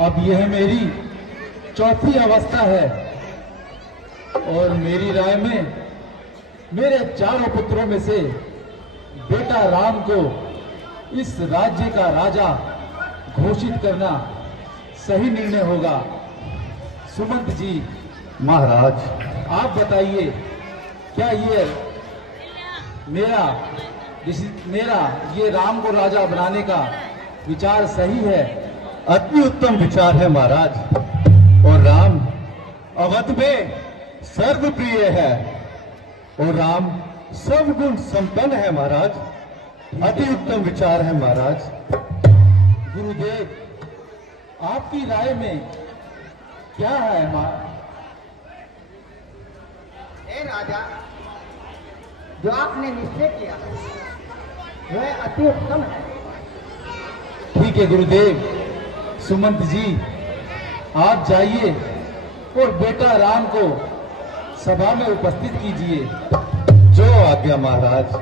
अब यह मेरी चौथी अवस्था है और मेरी राय में मेरे चारों पुत्रों में से बेटा राम को इस राज्य का राजा घोषित करना सही निर्णय होगा। सुमंत जी महाराज, आप बताइए, क्या ये मेरा ये राम को राजा बनाने का विचार सही है? अति उत्तम विचार है महाराज। और राम अवध में सर्वप्रिय है और राम सब गुण संपन्न है महाराज। अति उत्तम विचार है महाराज। गुरुदेव, आपकी राय में क्या है? हे राजा, जो आपने निश्चय किया वह अति उत्तम है। ठीक है गुरुदेव। सुमंत जी, आप जाइए और बेटा राम को सभा में उपस्थित कीजिए। जो आज्ञा महाराज।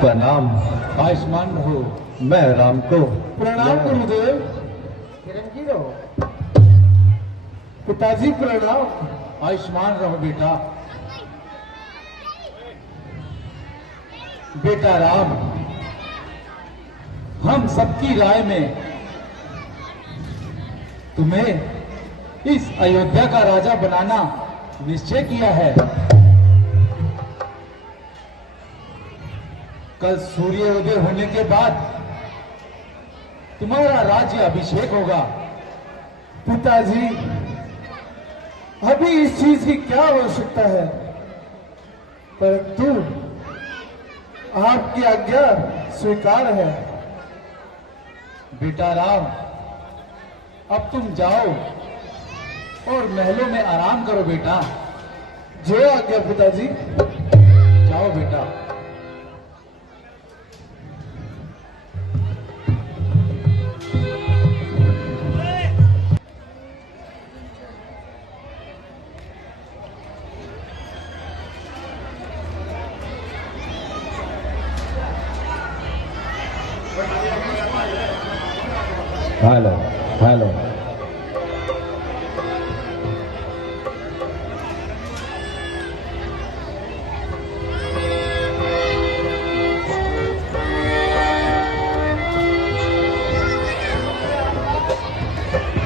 प्रणाम। आयुष्मान रहो। मैं राम को प्रणाम गुरुदेव। चिरंजीव रहो। पिताजी प्रणाम। आयुष्मान रहो बेटा। बेटा राम, हम सबकी राय में तुम्हें इस अयोध्या का राजा बनाना निश्चय किया है। कल सूर्योदय होने के बाद तुम्हारा राज्य अभिषेक होगा। पिताजी, अभी इस चीज की क्या आवश्यकता है, परंतु आपकी आज्ञा स्वीकार है। बेटा राम, अब तुम जाओ और महलों में आराम करो बेटा। जो आज्ञा पिताजी। जाओ बेटा। Hello hello.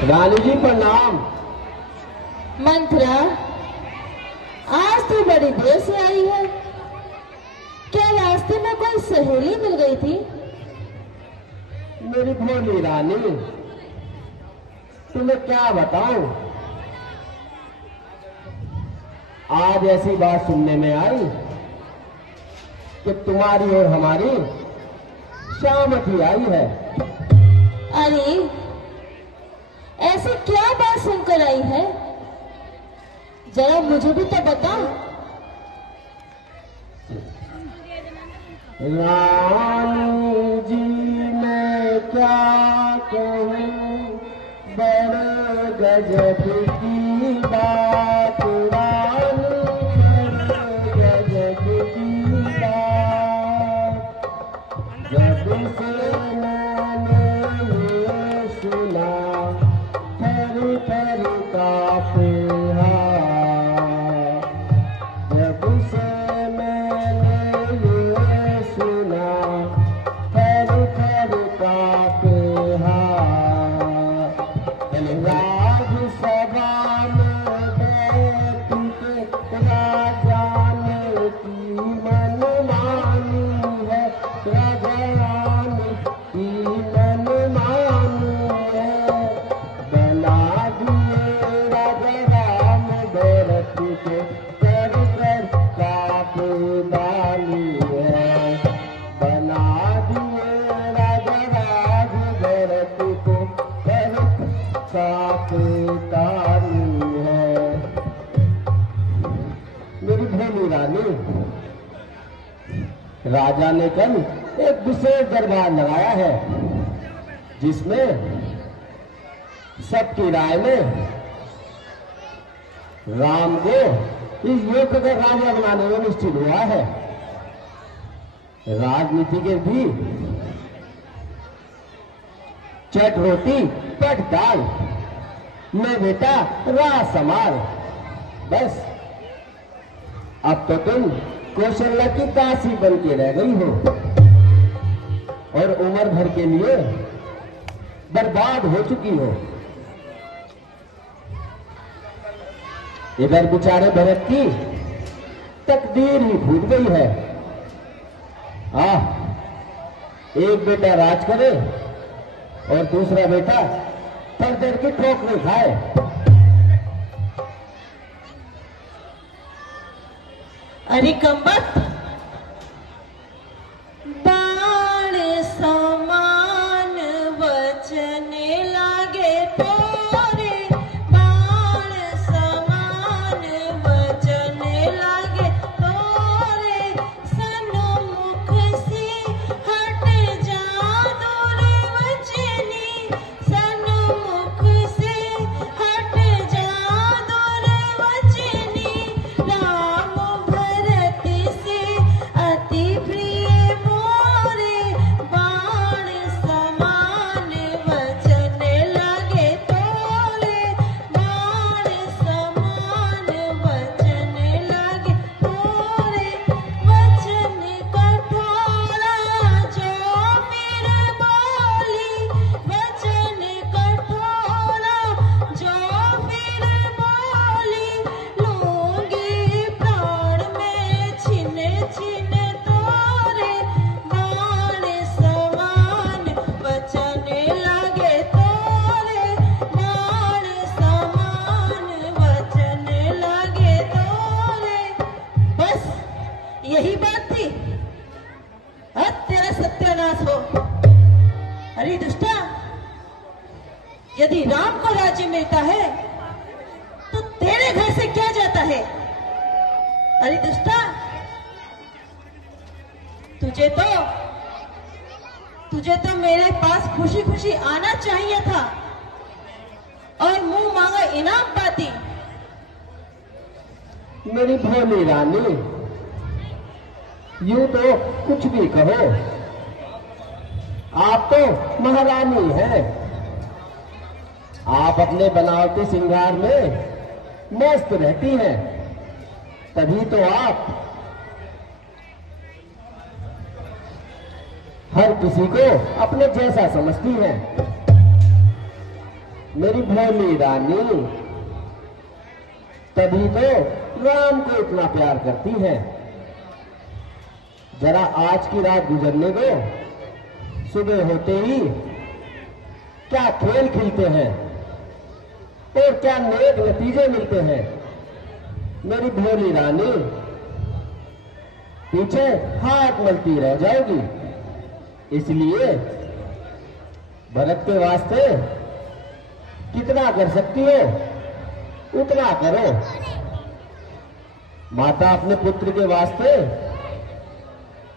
रानी जी प्रणाम। मंत्रा, आज तो बड़ी देर से आई है। क्या रास्ते में कोई सहेली मिल गई थी? मेरी भोली रानी, तुम्हें क्या बताऊं, आज ऐसी बात सुनने में आई कि तुम्हारी और हमारी शामती आई है। अरे, ऐसी क्या बात सुनकर आई है? जरा मुझे भी तो बताओ। रानी जी, मैं क्या कहूँ, बड़े गजब की बात। रानी, बड़े गजब की बात। जब से मैंने ये सुना, थर थर कांपे हाथ। जब से मैंने ये सुना, थर थर कांपे हाथ। राजसभा में बैठ के राजा ने की मनमानी है। राजा ने की मनमानी है। बना दिए राजा राम भरत के, कर कर काबू डाली है। बना दिए राजा राम भरत को, कर काबू डाली है। मेरी भोली रानी, राजा ने कल एक विशेष दरबार लगाया है, जिसमें सबकी राय में राम को इस युग का राजा बनाने में निश्चित हुआ है। राजनीति के भी चट रोटी पट दाल, मैं बेटा राह संभाल। बस अब तो तुम कौशल्या की दासी बन के रह गई हो और उम्र भर के लिए बर्बाद हो चुकी हो। इधर बेचारे भरत की तकदीर ही फूट गई है। एक बेटा राज करे और दूसरा बेटा दर की ठोकरें खाए। अरे कमबख्त, बाण समान वचन लागे तोरे, बाण समान वचन लागे तोरे, सन्मुख से हट जा दूर वचनी, सन्मुख से हट जा दूर वचनी, राम भरत से अति प्रिय मोरे, बाण समान वचन लागे तोरे, बाण समान वचन लागे तोरे, वचन कठोरा जो फिर बोली, वचन कठोरा जो फिर बोली, लूंगी प्राण में छिन छिन तोरे, बाण समान वचन लागे तोरे, बाण समान वचन लागे तोरे। बस यही बात थी। अब तेरा सत्यानाश हो। अरे दुष्टा, यदि राम को राज्य मिलता है तो तेरे घर से क्या जाता है? अरे दुष्टा, तुझे तो मेरे पास खुशी खुशी आना चाहिए था और मुंह मांगा इनाम पाती। मेरी भोली रानी, यूं तो कुछ भी कहो, आप तो महारानी हैं। आप अपने बनावटी श्रृंगार में मस्त रहती हैं, तभी तो आप हर किसी को अपने जैसा समझती हैं। मेरी भोली रानी, तभी तो राम को इतना प्यार करती हैं। जरा आज की रात गुजरने दो, सुबह होते ही क्या खेल खिलते हैं और क्या नेक नतीजे मिलते हैं। मेरी भोली रानी, पीछे हाथ मलती रह जाओगी। इसलिए भरत के वास्ते कितना कर सकती हो उतना करो। माता अपने पुत्र के वास्ते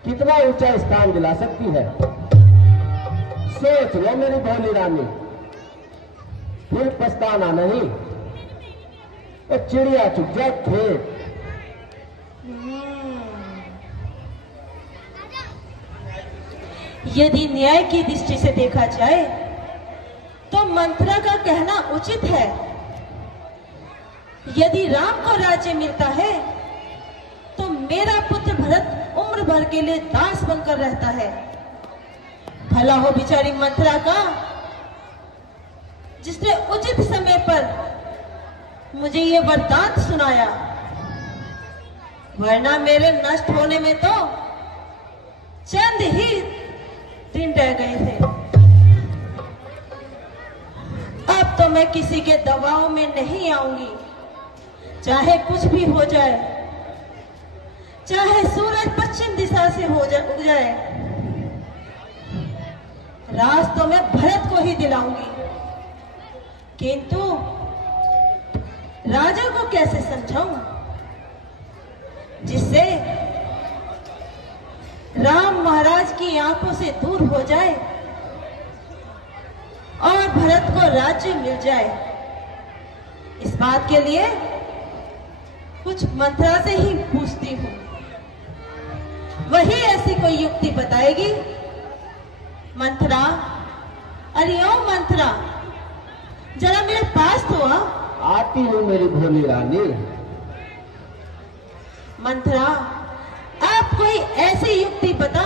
कितना ऊंचा स्थान दिला सकती है, सोच लो मेरी भोली रानी, फिर पछताना नहीं। और चिड़िया चुग जाए खेत। यदि न्याय की दृष्टि से देखा जाए तो मंत्रा का कहना उचित है। यदि राम को राज्य मिलता है तो मेरा पुत्र भरत उम्र भर के लिए दास बनकर रहता है। भला हो बेचारी मंत्रा का, जिसने उचित समय पर मुझे ये वरदान सुनाया, वरना मेरे नष्ट होने में तो चंद ही दिन रह गए थे। अब तो मैं किसी के दबाव में नहीं आऊंगी, चाहे कुछ भी हो जाए, चाहे सूरज पश्चिम दिशा से उग जाए, राज तो मैं भरत को ही दिलाऊंगी। किंतु राजा को कैसे समझाऊं जिससे राम महाराज की आंखों से दूर हो जाए और भरत को राज्य मिल जाए। इस बात के लिए कुछ मंत्रा से ही पूछती हूँ। वही ऐसी कोई युक्ति बताएगी। मंथरा, अरे ओ मंथरा, जरा मेरे पास तो आ। आती हूँ मेरी भोली रानी। मंथरा, आप कोई ऐसी युक्ति बता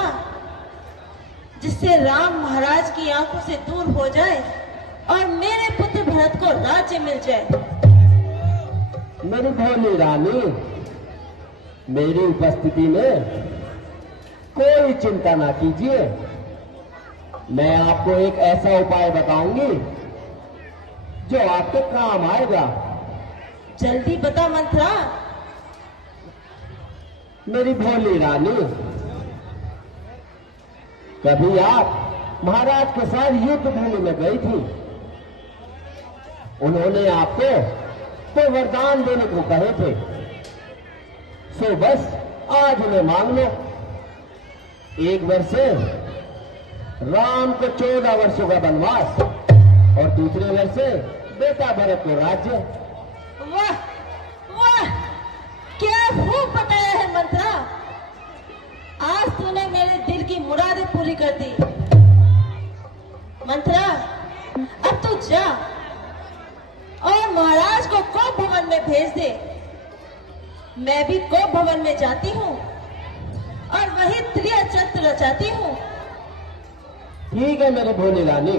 जिससे राम महाराज की आंखों से दूर हो जाए और मेरे पुत्र भरत को राज्य मिल जाए। मेरी भोली रानी, मेरी उपस्थिति में कोई चिंता ना कीजिए। मैं आपको एक ऐसा उपाय बताऊंगी जो आपके काम आएगा। जल्दी बता मंथरा। मेरी भोली रानी, कभी आप महाराज के साथ युद्ध भूमि में गई थी। उन्होंने आपको तो वरदान देने को कहे थे, सो बस आज उन्हें मांग लो। एक वर्ष से राम को 14 वर्षों का वनवास और दूसरे वर्ष से बेटा भरत को राज्य। वाह वाह, क्या खूब बताया है मंथरा। आज तूने मेरे दिल की मुरादें पूरी कर दी। मंथरा, अब तू जा और महाराज को कोप भवन में भेज दे। मैं भी कोप भवन में जाती हूँ और वही त्रिया चरित्र रचाती हूँ। ठीक है मेरी भोली रानी।